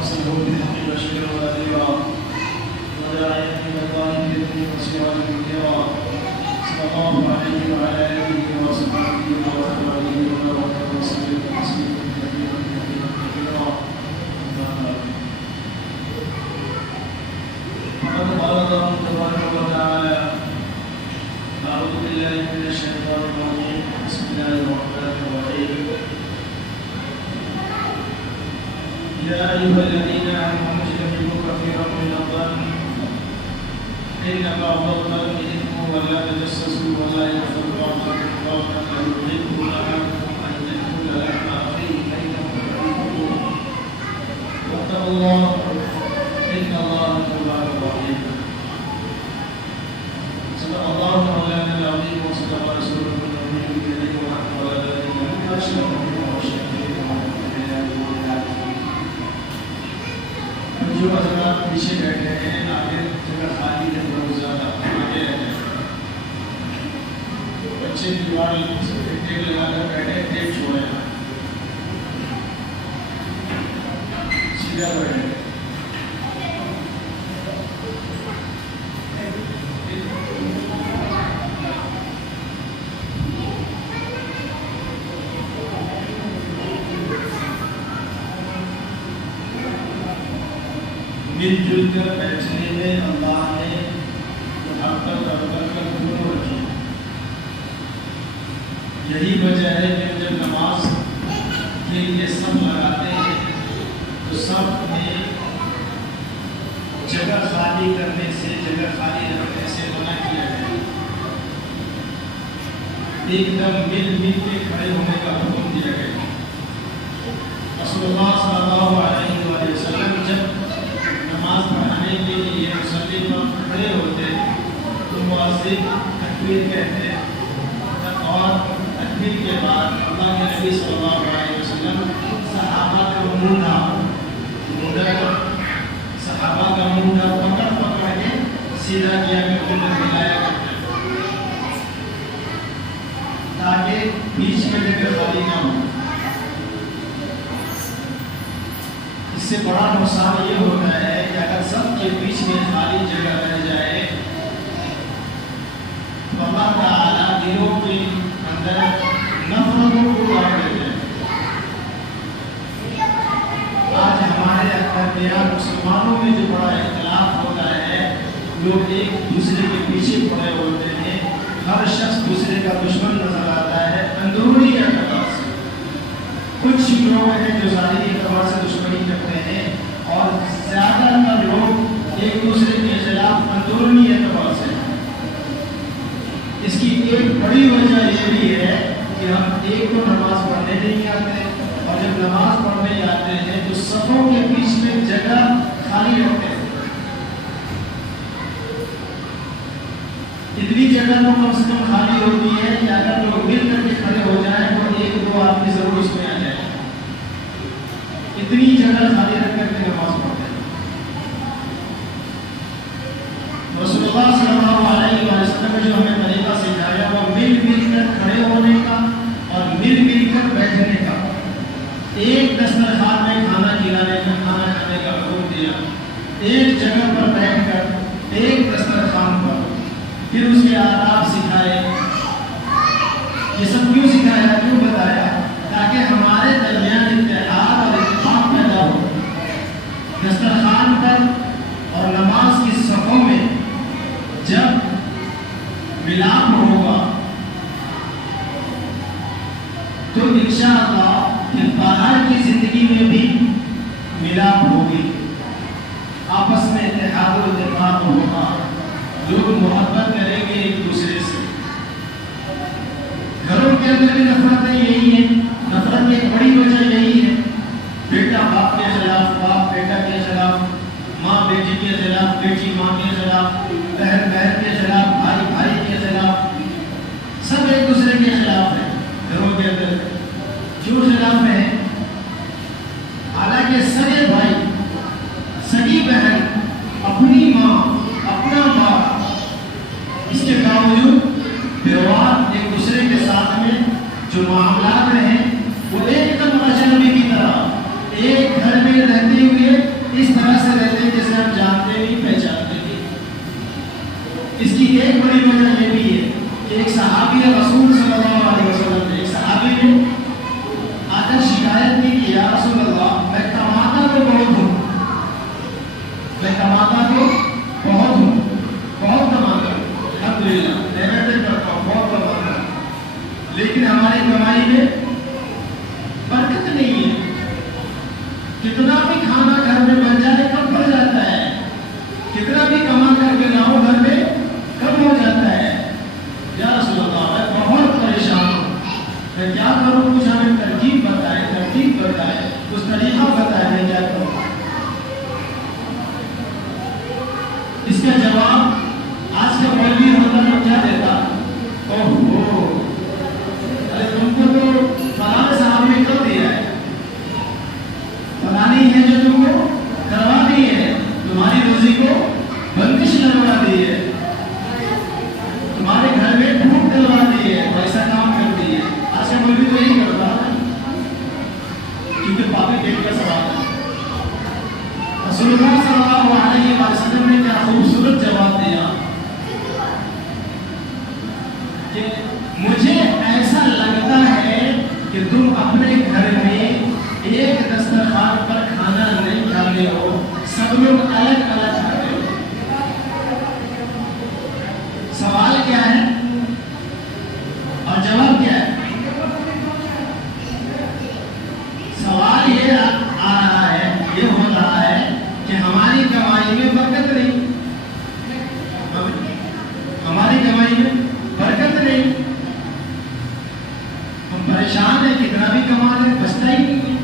أرسله بالحق بشيرا ونذيرا وداعيا إلى الله بإذنه وسراجا منيرا صلى الله عليه وعلى آله وصحبه وأتباعه وبارك وسلم تسليما كثيرا فقد قال الله تبارك وتعالى أعوذ بالله من الشيطان الرجيم بسم الله الرحمن الرحيم يا أيها الذين آمنوا اجتنبوا كثيرا من الظن إن بعض الظن إثم ولا تجسسوا ولا يغفر بعضكم بعضا أيحب أحدكم أن يأكل لحم أخيه ميتا فكرهتموه واتقوا الله إن الله تواب رحيم صدق الله مولانا العظيم وصدق رسوله النبي الكريم ونحن على ذلك من أشهد جو حضرات پیچھے بیٹھے ہیں آگے جگہ خالی ہے بہت زیادہ آگے رہ جائیں بچے دیوار ٹیپ لگا کر بیٹھے ٹیپ چھوڑے سیدھا بیٹھے مل جل کر بیٹھنے میں اللہ نے محبت اور برکت دونوں رکھی. یہی وجہ ہے کہ جب نماز کے لیے سب لگاتے ہیں تو سب میں جگہ خالی کرنے سے جگہ خالی رکھنے سے منع کیا ہے. ایک دم مل مل کے کھڑے ہونے کا حکم دیا گیا. رسول اللہ صلی اللہ علیہ وسلم جب نماز پڑھانے کے لیے مصلی پر کھڑے ہوتے تو مؤذن تکبیر کہتے اور تکبیر کے بعد اللہ کے نبی صلی اللہ علیہ وسلم صحابہ کا منڈا پکڑ کے سیدھا کیا کرتے ملایا کرتے تاکہ بیچ میں جگہ خالی نہ ہو. اس سے بڑا نقصان یہ ہوتا ہے کہ اگر سب کے بیچ میں خالی جگہ رہ جائے تو اللہ تعالیٰ دلوں کے اندر نفرتوں کو ڈال دیتے ہیں. آج ہمارے درمیان مسلمانوں میں جو بڑا اختلاف ہوتا ہے لوگ ایک دوسرے کے پیچھے پڑے ہوتے ہیں. ہر شخص دوسرے کا دشمن نظر آتا ہے اندرونی اعتبار سے. کچھ لوگ ہیں جو ظاہری اعتبار سے دشمنی کرتے ہیں اور زیادہ تر لوگ ایک دوسرے کے خلاف اندرونی اعتبار سے. اس کی ایک بڑی وجہ یہ بھی ہے کہ ہم ایک تو نماز پڑھنے نہیں آتے اور جب نماز پڑھنے آتے ہیں تو صفوں کے بیچ میں جگہ خالی رکھتے ہیں. اتنی جگہ تو کم سے کم خالی ہوتی ہے کہ اگر لوگ مل کر کے کھڑے ہو جائیں تو ایک دو آدمی ضرور اس میں آ جائے. اتنی جگہ خالی رکھ کر کے نماز پڑھتے ہیں. رسول اللہ صلی اللہ علیہ وسلم نے جو ہمیں طریقہ سکھایا وہ مل مل کر کھڑے ہونے کا اور مل مل کر بیٹھنے کا. ایک دسترخوان میں کھانا کھلانے کا کھانا کھانے کا حکم دیا. ایک جگہ پر بیٹھ کر ایک دسترخوان پر. پھر اس کے آداب سکھائے. یہ سب کیوں سکھایا کیوں بتایا؟ تاکہ ہمارے درمیان اتحاد اور اتفاق پیدا ہو. دسترخوان پر اور نماز کی صفوں میں جب ملاپ ہوگا تو انشاءاللہ پھر باہر کی زندگی میں بھی ملاپ ہوگی. آپس میں اتحاد و اتفاق ہوگا. لوگ محبت کریں گے ایک دوسرے سے. گھروں کے اندر بھی نفرتیں یہی ہیں. نفرت کی ایک بڑی وجہ یہی ہے. بیٹا باپ کے خلاف، باپ بیٹا کے خلاف، ماں بیٹی کے خلاف، بیٹی ماں کے خلاف، بہن بہن کے خلاف، بھائی بھائی کے خلاف. سب ایک دوسرے کے خلاف ہیں. گھروں کے اندر جو خلاف ہیں حالانکہ سگے بھائی سگی بہن اپنی ماں اپنا باپ اس کے باوجود ویوہار ایک دوسرے کے ساتھ میں جو معاملات ہیں وہ ایک دم اجنبی کی طرح ایک گھر میں رہتے ہوئے اس طرح سے رہتے ہیں جیسے ہم جانتے نہیں پہچانتے نہیں. اس کی ایک بڑی وجہ یہ بھی ہے کہ ایک صحابی رسول صلی اللہ علیہ وسلم نے، ایک صحابی نے آ کر شکایت کی کہ یا رسول اللہ میں کماتا تو بہت ہوں، میں کماتا تو بہت ہوں، بہت کماتا ہوں، الحمدللہ محنت کرتا ہوں، بہت کماتا ہوں، لیکن ہماری کمائی میں برکت نہیں ہے. کتنا بھی کھانا گھر میں بن جائے کم پڑ جاتا ہے، کتنا بھی کما کر کے لاؤ گھر میں کم ہو جاتا ہے. یا رسول اللہ میں بہت پریشان ہوں، میں کیا کروں؟ کچھ ہمیں ترکیب بتائے، ترتیب بتائے، اس طریقہ بتائے میں کیا کروں. اس کا جواب آج کا مولوی ہوتا تو کیا دیتا؟ اوہ ارے تم کو تو فلاں صاحب نے کر دیا ہے، فلانی ہے جو تم کو کروا دی ہے، تمہاری روزی کو بندش لگوا دی ہے، تمہارے گھر میں بھوک دلوا دی ہے، ایسا کام کر دی ہے. آج کا مولوی تو یہی کرتا ہے کیونکہ پاپی پیٹ کا سوال ہے. رسول اللہ صلی اللہ علیہ وسلم نے کیا خوبصورت جواب دیا کہ مجھے ایسا لگتا ہے کہ تم اپنے گھر میں ایک دسترخوان پر کھانا نہیں کھاتے ہو، سب لوگ الگ الگ کھاتے ہو. سوال کیا ہے اور جواب کیا ہے؟ سوال یہ آ رہا ہے، یہ ہو رہا ہے کہ ہماری کمائی میں برکت نہیں، ہماری کمائی میں برکت نہیں، ہم پریشان ہیں، کتنا بھی کما لیں بچتا ہی نہیں.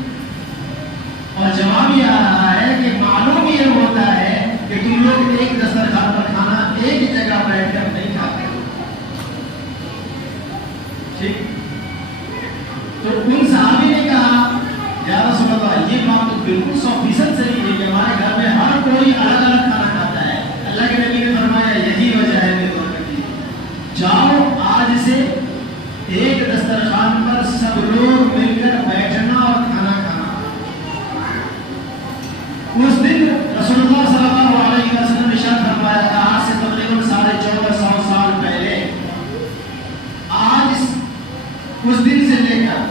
اور جواب یہ آ رہا ہے کہ معلوم یہ ہوتا ہے کہ تم لوگ ایک دسترخوان پر کھانا ایک جگہ بیٹھ کر نہیں کھاتے. ٹھیک، تو ان صحابی نے کہا یا رسول اللہ یہ بات تو بالکل 100% صحیح ہے کہ ہمارے گھر میں ہر کوئی الگ الگ کھانا کھاتا ہے. اللہ کے نبی نے فرمایا یہی وجہ ہے میرے برکت کی. جاؤ آج سے ایک دسترخوان پر سب لوگ مل کر بیٹھنا اور کھانا کھانا. اس دن رسول اللہ صلی اللہ علیہ وسلم نے ارشاد فرمایا تھا آج سے تقریباً 1450 سال پہلے، آج اس دن سے لے کر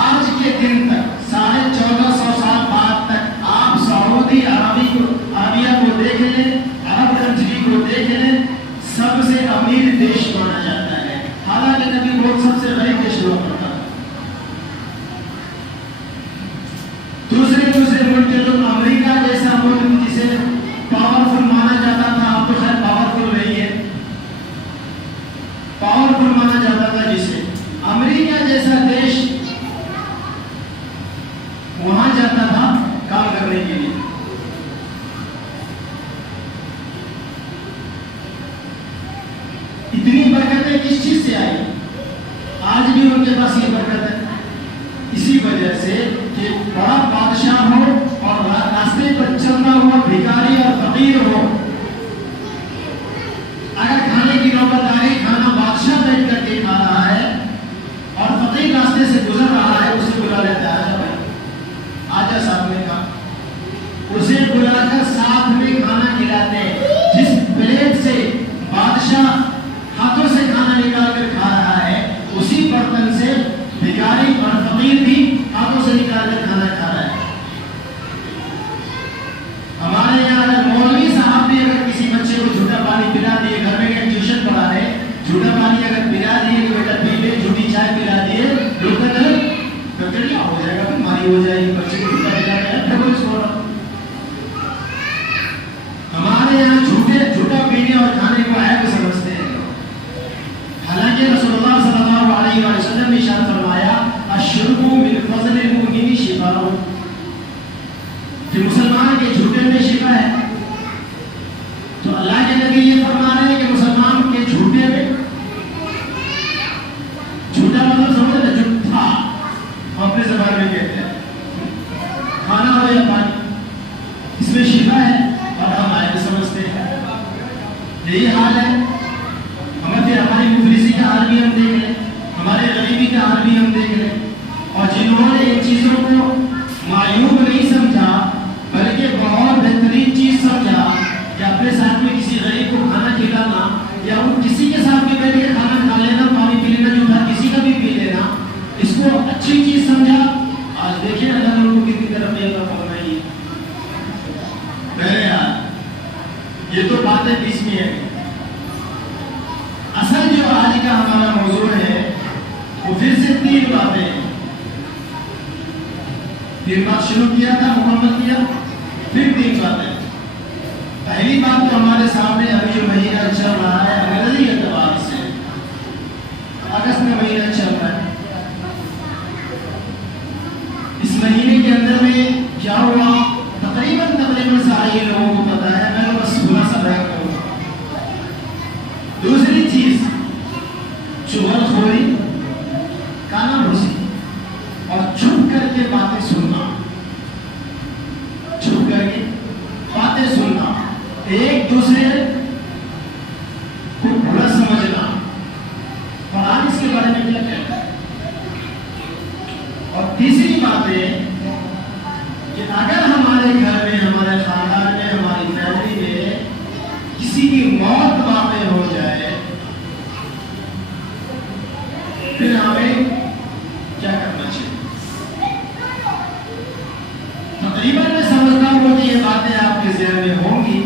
آج کے دن تک 1450 سال بعد تک آپ سعودی عربیہ کو دیکھ لیں، عرب کنٹری کو دیکھ لیں، سب سے امیر دیش مانا جاتا ہے. حالانکہ نبی بہت سب سے غریب دیش ہوا کرتا ہے. دوسرے ملک کے لوگ امریکہ جیسا ملک جسے پاورفل مانا جاتا تھا، اب تو خیر پاورفل نہیں ہے، پاورفل مانا جاتا تھا جسے امریکہ جیسا دیش وہاں جاتا تھا کام کرنے کے لیے. اتنی برکتیں کس چیز سے آئی؟ آج بھی ان کے پاس یہ برکت ہے اسی وجہ سے کہ بڑا بادشاہ ہو اور راستے پر چلتا ہوا بھکاری اور فقیر ہو، اگر کھانے کی نوبت آ گئی، کھانا بادشاہ بیٹھ کر کے کھا رہا ہے اور فقیر راستے سے گزر رہا ہے، اسے بلا لیتا ہے آجا ساتھ میں کھا، اسے بلا کر ساتھ میں کھانا کھلاتے ہیں. جس پلیٹ سے بادشاہ ہاتھوں سے کھانا نکال کر کھا رہا ہے، اسی برتن سے بھکاری اور فقیر بھی ہاتھوں سے نکال کر کھانا کھا رہا ہے. ہمارے یہاں اگر مولوی صاحب بھی اگر کسی بچے کو جھوٹا پانی پلا دیے، گھر میں ٹیوشن پڑھا رہے، جھوٹا پانی اگر پلا دیے کہ بیٹا پی لے، جھوٹی چائے پلا دیے، لوگ کہتے ہیں کیا ہو جائے گا، بیماری ہو جائے گی، بچے کو جھوٹا پلا دیا پھر وہ چھوڑا. ہمارے یہاں جھوٹا پینے اور کھانے کو عیب سمجھتے ہیں. حالانکہ رسول اللہ صلی اللہ علیہ وسلم نے ارشاد فرمایا الشرب من فضل المؤمن شفاء، کہ مسلمان کے جھوٹے میں شفا ہے. تو اللہ کے نبی یہ فرما رہے ہیں کہ مسلمان کے جھوٹے میں، جھوٹا مطلب سمجھے نا، جھوٹا ہم اپنے زبان میں کہتے ہیں، کھانا ہو یا پانی، اس میں شفا ہے اور ہم عیب سمجھتے ہیں. یہی حال ہے ہماری مفلسی کا حال بھی ہم دیکھ لیں، ہمارے غریبی کا حال بھی ہم دیکھ لیں. اور جنہوں نے ان چیزوں کو معیوب نہیں سمجھا بلکہ بہت پہلی بات تو ہمارے سامنے ابھی جو مہینہ چل رہا ہے انگریزی اعتبار سے اگست کا مہینہ چل رہا ہے. اس مہینے کے اندر میں کیا ہوا تقریباً سارے لوگوں کو پتا ہے. میں بس خلاصہ بیان کروں گا. دوسری چیز چغل خوری، کانا بھوسی اور چھپ کر کے باتیں سننا، چھپ کر کے باتیں سننا، ایک دوسرے کو برا سمجھنا. قرآن اس کے بارے میں کیا کہتا ہے؟ اور تیسری بات ہے کہ اگر ہمارے گھر میں، ہمارے خاندان میں، ہماری فیملی میں کسی کی موت واقع ہو جائے پھر ہمیں کیا کرنا چاہیے؟ تقریباً میں سمجھتا ہوں کہ یہ باتیں آپ کے ذہن میں ہوں گی،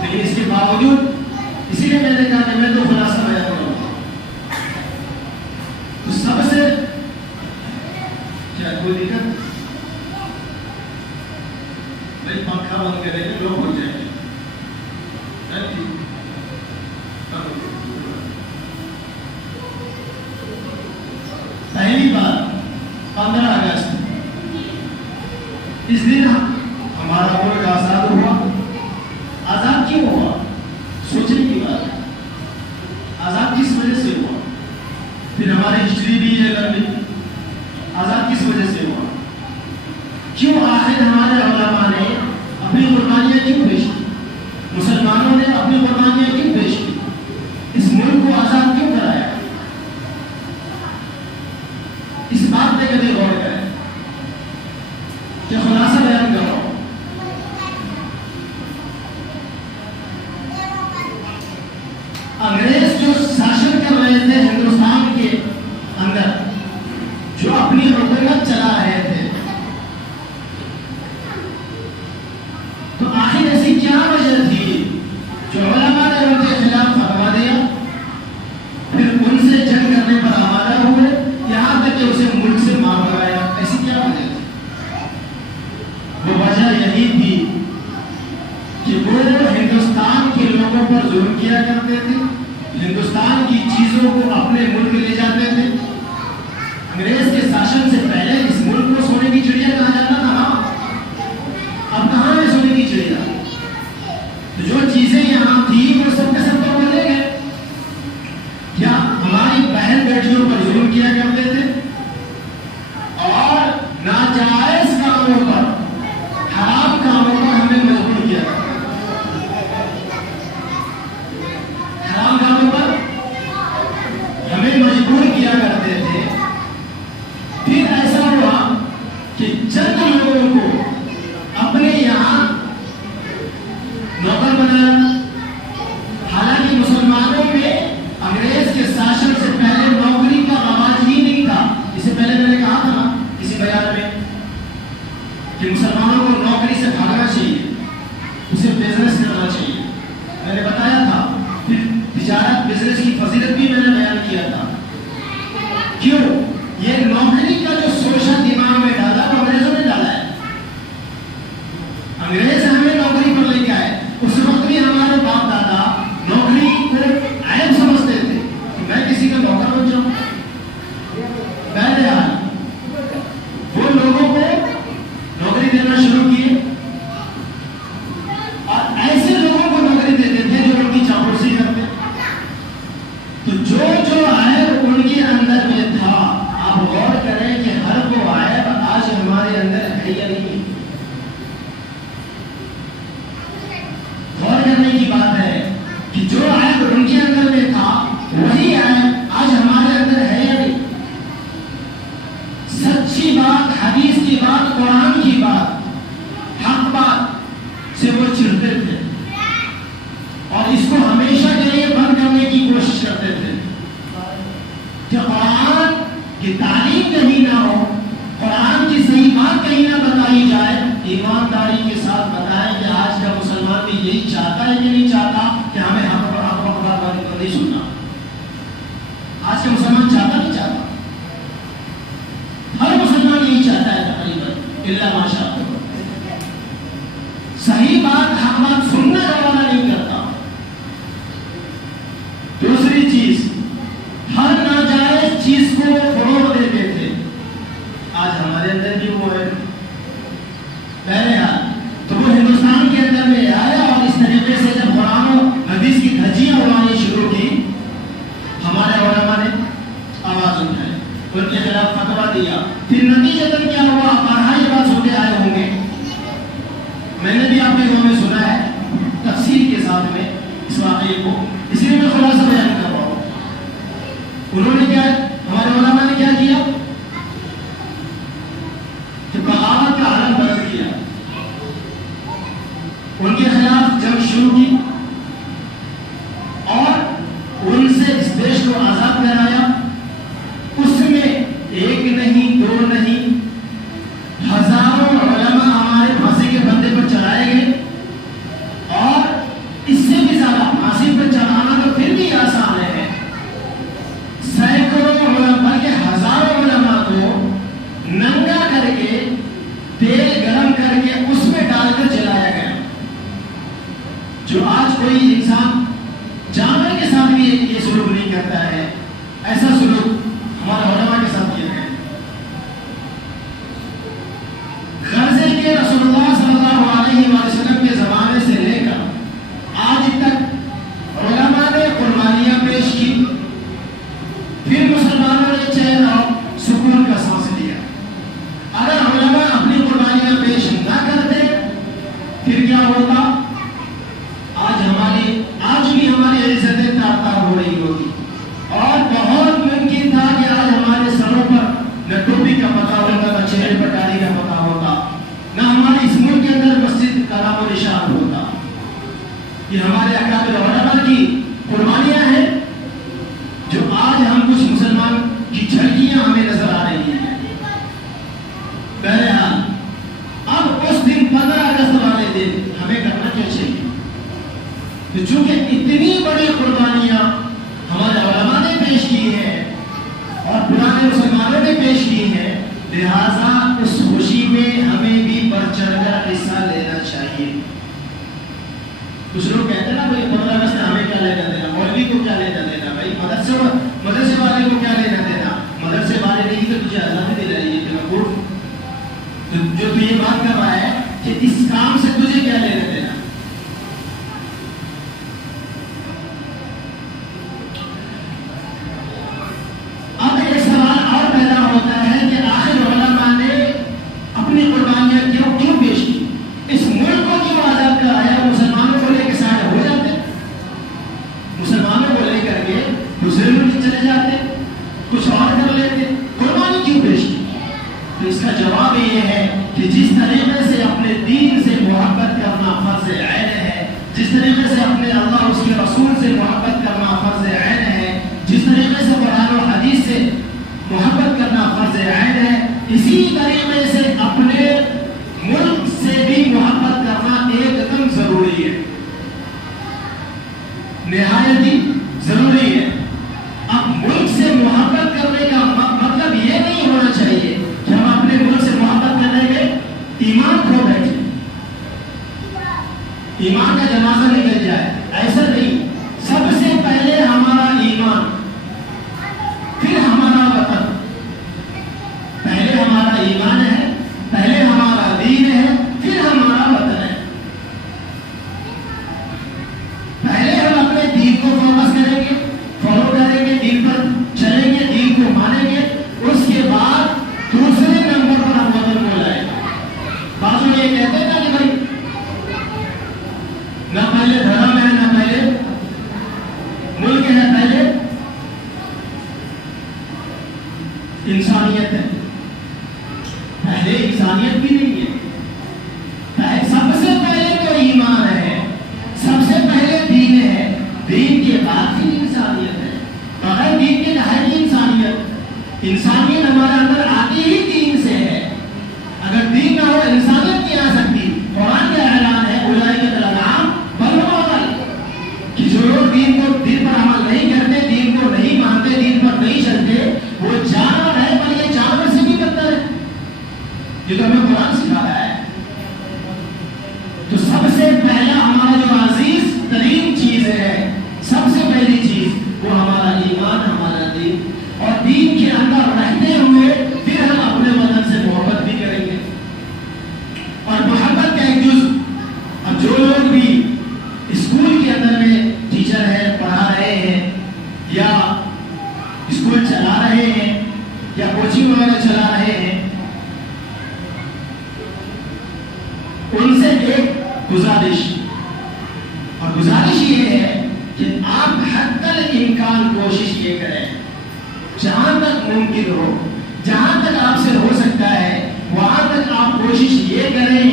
لیکن اس کے باوجود اسی لیے میں نے کہا کہ میں تو خلاصہ بیان کروں گا. تو سب سے کیا کوئی دقت؟ بھائی پنکھا بند کریں گے لوگ ہو جائیں گے. پہلی بات 15 اگست اس دن ہمارا ملک آزاد ہوا. آزاد کیوں ہوا؟ سوچنے کی بات ہے. آزاد کس وجہ سے ہوا؟ پھر ہماری ہسٹری بھی ہے لمبی. آزاد کس وجہ سے ہوا؟ کیوں آخر ہمارے علماء نے اپنی قربانیاں کیوں پیش کی؟ مسلمانوں نے اپنی قربانیاں کیوں پیش کی؟ اس ملک کو آزاد کیوں کرایا؟ اس بات پہ کبھی غور کریں. کیا خلاصہ بیان کر رہا ہوں؟ انگریز جو شاشن کر رہے تھے ہندوستان کے اندر، جو اپنی حکومت چلا رہے تھے، تو آخر ایسی کیا وجہ تھی جو علماء نے ان کے خلاف فتوا دیا، پھر ان سے جنگ کرنے پر آمادہ ہوئے، یہاں تک کہ اسے ملک سے مار بھگایا؟ ایسی کیا وجہ تھی؟ وہ وجہ یہی تھی کہ وہ ہندوستان کے لوگوں پر ظلم کیا کرتے تھے، ہندوستان کی چیزوں کو اپنے ملک لے جاتے تھے. انگریز کے شاشن سے پہلے اس ملک کو سونے کی چڑیا کہا جاتا تھا. اب کہاں ہے سونے کی چڑیا؟ تو جو چیزیں یہاں تھی وہ سب کے سب تو لے گئے. کیا ہماری بہن بیٹیوں پر ظلم کیا کرتے تھے اور ناجائز کاموں پر، حرام کاموں پر ہمیں مجبور کیا کرتے تھے. حرام کاموں پر ہمیں مجبور کیا کرتے تھے. پھر ایسا ہوا کہ چند لوگوں کو اپنے یہاں نوکر بنایا. حالانکہ مسلمانوں میں انگریز کے شاشن سے پہلے نوکری کا رواج ہی نہیں تھا. اس سے پہلے میں نے کہا تھا نا کسی بیان میں کہ مسلمانوں کو نوکری سے بھاگنا چاہیے، اسے بزنس کرنا چاہیے. میں نے بتایا تھا. پھر تجارت، بزنس کی فضیلت بھی میں نے بیان کیا تھا. کیوں؟ یہ نوکری کا جو سوچا دماغ میں ڈالا وہ انگریزوں نے ڈالا ہے. انگریز ہمیں نوکری پر لے کے آئے. اس وقت بھی ہمارے باپ دادا نوکری کو عیب سمجھتے تھے کہ میں کسی کا نوکر بن جاؤں. بہرحال وہ لوگوں کو نوکری دینا شروع کیے اور ایسے لوگوں کو نوکری دیتے تھے جو ان کی چاپلوسی کرتے. تو جو عیب ان کے اندر میں تھا، آپ غور کریں کہ ہر وہ عیب آج ہمارے اندر ہے یا نہیں. غور کرنے کی بات ہے کہ جو عیب ان کے اندر میں تھا وہی عیب آج ہمارے اندر ہے یا نہیں. سچی بات، حدیث کی بات، قرآن کی بات، حق بات سے وہ چڑھتے تھے اور اس کو ہمیشہ کے لیے بند کرنے کی کوشش کرتے تھے کہ قرآن کی تعلیم کہیں نہ ہو، قرآن کی صحیح بات کہیں نہ بتائی جائے. ایمانداری کے ساتھ بتائیں کہ آج کا مسلمان بھی یہی چاہتا ہے کہ نہیں چاہتا کہ ہمیں حق بات نہیں سننا. آج کا مسلمان چاہتا نہیں چاہتا؟ ہر مسلمان یہی چاہتا ہے تقریباً، الا ماشاء اللہ. صحیح بات بات سننا گوارا نہیں کرتا. دوسری چیز، ہر ناجائز چیز کو فروغ دیتے تھے. آج ہمارے اندر بھی وہ ہے. بہرحال تو وہ ہندوستان کے اندر میں آیا اور اس طریقے سے جب قرآن و حدیث کی دھجیاں اڑانی شروع کی، ہمارے علماء نے آواز اٹھائی، ان کے خلاف فتویٰ دیا. پھر نتیجتاً کیا ہوا؟ بارہا یہ بات سنتے آئے ہوں گے، میں نے بھی آپ کے گھروں میں سنا ہے تفصیل کے ساتھ میں اس واقعے کو، اس لیے میں خلاصہ بیان کر رہا ہوں. انہوں نے کیا، ہمارے علماء نے کیا کیا کہ بغاوت کا عالم بلند کیا، ان کے خلاف جنگ شروع کی اور ان سے اس دیش کو آزاد کرایا. اس میں ایک نہیں، دو نہیں، ہزاروں علماء ہمارے پھانسی کے پھندے پر چڑھائے گئے. اور اس سے بھی زیادہ پھانسی پر چڑھانا تو پھر بھی آسان ہے. سینکڑوں علماء بلکہ ہزاروں علماء کو ننگا کر کے، تیل گرم کر کے اس میں ڈال کر جلایا گیا. جو آج کوئی انسان جانور کے ساتھ بھی یہ سلوک نہیں کرتا ہے، ایسا سلوک ہمارے علماء کے ساتھ کیا گیا. غرضے کے رسول اللہ صلی اللہ علیہ وسلم کے زمانے سے لے کر آج تک علماء نے قربانیاں پیش کی، پھر مسلمانوں نے چین اور سکون کا سانس لیا. اگر علماء اپنی قربانیاں پیش نہ کرتے پھر کیا ہوتا؟ آج بھی ہماری عزتیں تار تار ہو رہی ہوگی. اور بہت ممکن تھا کہ آج ہمارے سروں پر نہ ٹوپی کا پتہ ہوتا، نہ چہرے پر داڑھی کا پتہ ہوتا، نہ ہمارے اس ملک کے اندر مسجد کا نام و نشان ہوتا. یہ ہمارے اکابر علماء کی قربانیاں ہیں جو آج ہم کچھ مسلمان کی جھلکیاں ہمیں نظر آ رہی ہیں. بہرحال اب اس دن 15 اگست والے دن ہمیں کرنا کیا چاہیے؟ چونکہ اتنی بڑی قربانیاں ہمارے علماء نے پیش کی ہیں اور پرانے مسلمانوں نے پیش کی ہیں، لہذا اس خوشی میں ہمیں بھی بڑھ چڑھ کر حصہ لینا چاہیے. کچھ لوگ کہتے ہیں نا بھائی 15 اگست ہمیں کیا لینا دینا، مولوی کو کیا لینا دینا، بھائی مدرسے والے کو کیا لینا دینا، مدرسے والے نہیں تو تجھے آزادی دے رہی ہے کہ جو تو یہ بات کر رہا ہے کہ اس کام سے تجھے کیا لینا دینا. اب ایک سوال اور پیدا ہوتا ہے کہ آخر علماء نے اپنی قربانیاں کیوں پیش کی؟ اس ملک کو کیوں آزاد کرایا؟ مسلمانوں کو لے کے سائڈ ہو جاتے، مسلمانوں کو لے کر کے دوسرے ملک چلے جاتے، کچھ اور کر لیتے. قربانی کیوں پیش کی؟ تو اس کا جواب یہ ہے کہ جس طریقے سے اپنے دین سے محبت کرنا فرض عین ہے، جس طریقے سے اپنے اللہ اور اس کے رسول سے محبت کرنا فرض عین ہے، جس طریقے سے قرآن و حدیث سے محبت کرنا فرض عین ہے، اسی طریقے سے اپنے ملک سے بھی محبت کرنا ایک دم ضروری ہے، نہایت ہی ضروری ہے. اب ملک سے محبت کرنے کا مطلب یہ نہیں ہونا چاہیے کہ ہم اپنے ملک سے محبت کرنے میں ایمان کھو بیٹھے، ایمان کا جنازہ نکل جائے، ایسا نہیں. سب سے پہلے ہمارا ایمان، پھر ہمارا وطن. پہلے ہمارا ایمان ہے، پہلے ہمارا دین ہے، پھر ہمارا وطن ہے. پہلے ہم اپنے دین کو فوکس کریں گے، فالو کریں گے، دین پر چلیں گے، دین کو مانیں گے، اس کے بعد دوسرے نمبر پر ہم وطن کو لائیں گے. بعض لوگ یہ کہتے ہیں نا کہ بھائی نہ پہلے دھرم ہے، نہ پہلے ملک ہے، پہلے انسانیت ہے. پہلے انسانیت بھی نہیں ہے. سب سے پہلے تو ایمان ہے، سب سے پہلے دین ہے، دین کے بعد ہی انسانیت ہے. بغیر دین کے ہے ہی انسانیت. انسانیت ہمارے اندر آتی ہی دین سے ہے. اگر دین نہ ہو انسانیت نہیں آ سکتی. قرآن کا اعلان ہے اولئک الانعام بل هم اضل، کہ جو لوگ دین پر عمل نہیں کرتے، دین کو نہیں مانتے، دین پر نہیں چلتے، وہ جانور ہے، پر یہ جانور سے بھی بدتر ہے. یہ تو ہمیں قرآن سکھا رہا ہے. تو سب سے پہلا ان سے ایک گزارش، اور گزارش یہ ہے کہ آپ حد الامکان کوشش یہ کریں، جہاں تک ممکن ہو، جہاں تک آپ سے ہو سکتا ہے وہاں تک آپ کوشش یہ کریں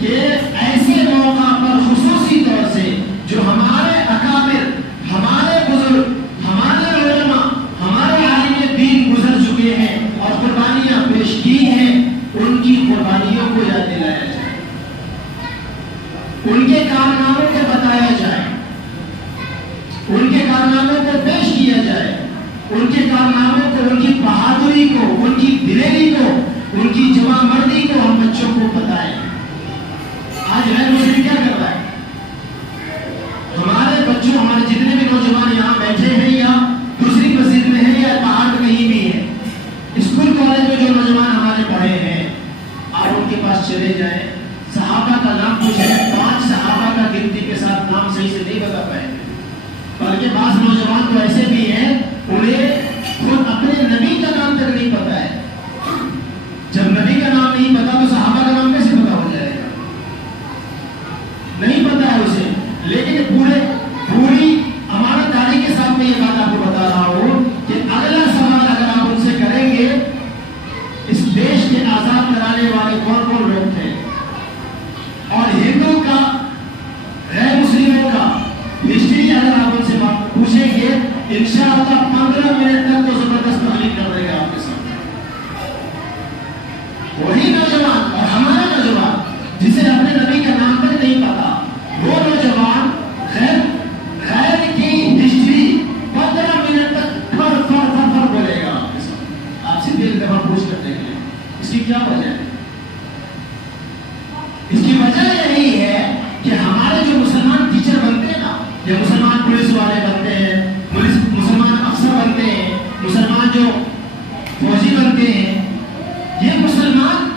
کہ ایسے موقع پر خصوصی طور سے جو ہمارے اکابر، ہمارے بزرگ، ہمارے علماء، ہمارے عالم دین گزر چکے ہیں اور قربانیاں پیش کی ہیں، ان کی قربانیوں کو یاد دلایا جائے، ان کے کارناموں کو بتایا جائے، ان کے کارناموں کو پیش کیا جائے، ان کے کارناموں کو، ان کی بہادری کو، ان کی دلیری کو، ان کی جمع مردی کو ہم بچوں کو بتائیں۔ آج غیر مسلم کیا کر رہا ہے؟ ہمارے بچوں، ہمارے جتنے بھی نوجوان یہاں بیٹھے ہیں یا دوسری مسجد میں ہیں یا باہر کہیں بھی ہیں، اسکول کالج میں جو نوجوان ہمارے پڑھے ہیں، آپ ان کے پاس چلے جائیں، صحابہ کا نام پوچھیں، 5 صحابہ کا گنتی کے ساتھ نام صحیح سے نہیں بتا پائیں گے، بلکہ بعض نوجوان تو ایسے بھی ہیں انہیں خود اپنے نبی کا نام تک نہیں پتا ہے۔ جب نبی کا نام نہیں پتا تو صحابہ کا نام کیسے پتا ہو جائے گا؟ نہیں پتا ہے اسے، لیکن پوری ہمارا تاریخ کے ساتھ میں یہ بات آپ کو بتا رہا ہوں کہ اگلا سوال اگر آپ ان سے کریں گے، اس دیش کے آزاد کرانے والے کون کون لوگ تھے، اور ہندو کا، غیر مسلموں کا ہسٹری اگر آپ ان سے پوچھیں گے، انشاءاللہ 15 منٹ تک تو زبردست تحلیل کر دے گا آپ کے سامنے۔ وہی نوجوان اور ہمارا نوجوان جسے اپنے نبی کا نام تک نہیں پتا، وہ نوجوان غیر کی ہسٹری 15 منٹ تک فر بولے گا آپ کے سامنے۔ آپ سے ایک دفعہ پوچھ کر دیکھ لیں، اس کی کیا وجہ ہے؟ اس کی وجہ یہی ہے کہ ہمارے جو مسلمان ٹیچر بنتے ہیں نا، یا مسلمان پولیس والے بنتے ہیں، مسلمان افسر بنتے ہیں، مسلمان جو فوجی بنتے ہیں، یہ مسلمان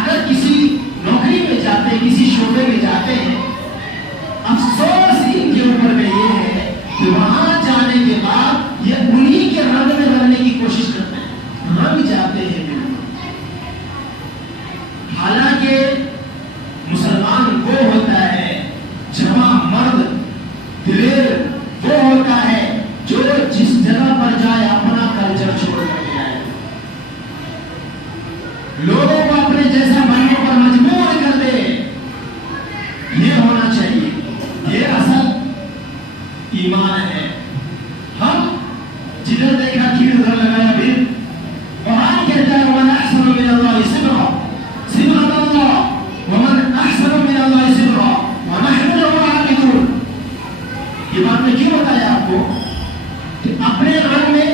اگر کسی نوکری میں جاتے ہیں، کسی شعبے میں جاتے ہیں، افسوس ان کے اوپر میں یہ ہے کہ وہاں جانے کے بعد یہ انہی کے رنگ میں رہنے کی کوشش کرتے ہیں، رنگ جاتے ہیں بالکل۔ حالانکہ مسلمان وہ ہوتا ہے جمع مرد، دلیر وہ ہوتا ہے جو جس جگہ پر جائے اپنا کلچر چھوڑ کر کے آئے، لوگوں کو اپنے جیسا بننے پر مجبور کر دے، یہ ہونا چاہیے۔ یہ اصل ایمان ہے۔ ہم جدھر دیکھا کھیڑ ادھر لگایا بھی، قرآن کہتا ہے وَمَنْ أَحْسَنُ مِنَ اللَّهِ صِبْرًا صِبْغَةَ اللَّهِ وَمَنْ أَحْسَنُ مِنَ اللَّهِ صِبْرًا وَنَحْنُ لَهُ عَابِدُونَ۔ یہ بات میں کیوں بتایا آپ کو کہ اپنے رنگ میں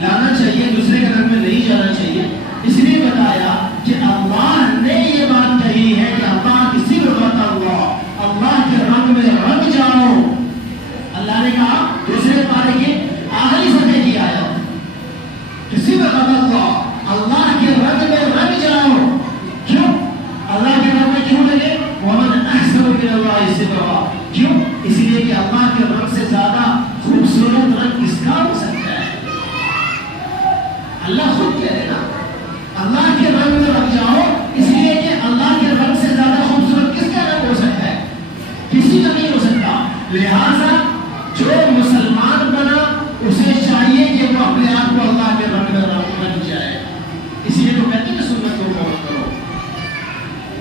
لانا چاہیے، دوسرے کے رنگ میں نہیں جانا چاہیے، اس لیے بتایا کہ اللہ نے یہ بات کہی ہے کہ اللہ کی صبغۃ اللہ، اللہ کے رنگ میں رنگ جاؤ۔ اللہ نے کہا دوسرے پارے کی آخری صفحے کی آیت کہ صبغۃ اللہ، اللہ کے رنگ میں رنگ جاؤ۔ کیوں اللہ کے رنگ میں کیوں لگے؟ وَمَنْ أَحْسَنُ مِنَ اللَّهِ صِبْغًا، کیوں؟ اس لیے کہ اللہ کے رنگ سے زیادہ خوبصورت رنگ کس کا ہو سکتا ہے؟ اللہ خود کہہ رہے نا اللہ کے رنگ میں رنگ جاؤ، اس لیے کہ اللہ کے رنگ سے زیادہ خوبصورت کس کا رنگ ہو سکتا ہے؟ کسی کا نہیں ہو سکتا۔ لہذا جو مسلمان بنا اسے چاہیے کہ وہ اپنے آپ کو اللہ کے رنگ میں رنگ جائے، اس لیے تو کہتے ہیں کہ سنت کو فالو کرو،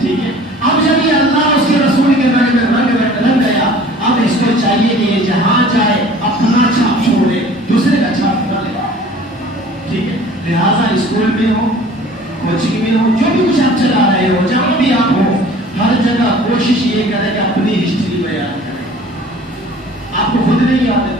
ٹھیک ہے۔ اب جب یہ اللہ اس کے رسول کے رنگ میں رنگ گیا، اب اس کو چاہیے کہ یہ جہاں جائے اپنا چھاپ چھوڑے، دوسرے کا چھاپ نہ لے، ٹھیک ہے۔ لہٰذا اسکول میں ہو، کوچنگ میں ہو، جو بھی کچھ آپ چلا رہے ہو، جہاں بھی آپ ہو، ہر جگہ کوشش یہ کریں کہ اپنی ہسٹری بیان کریں۔ آپ کو خود نہیں یاد ہے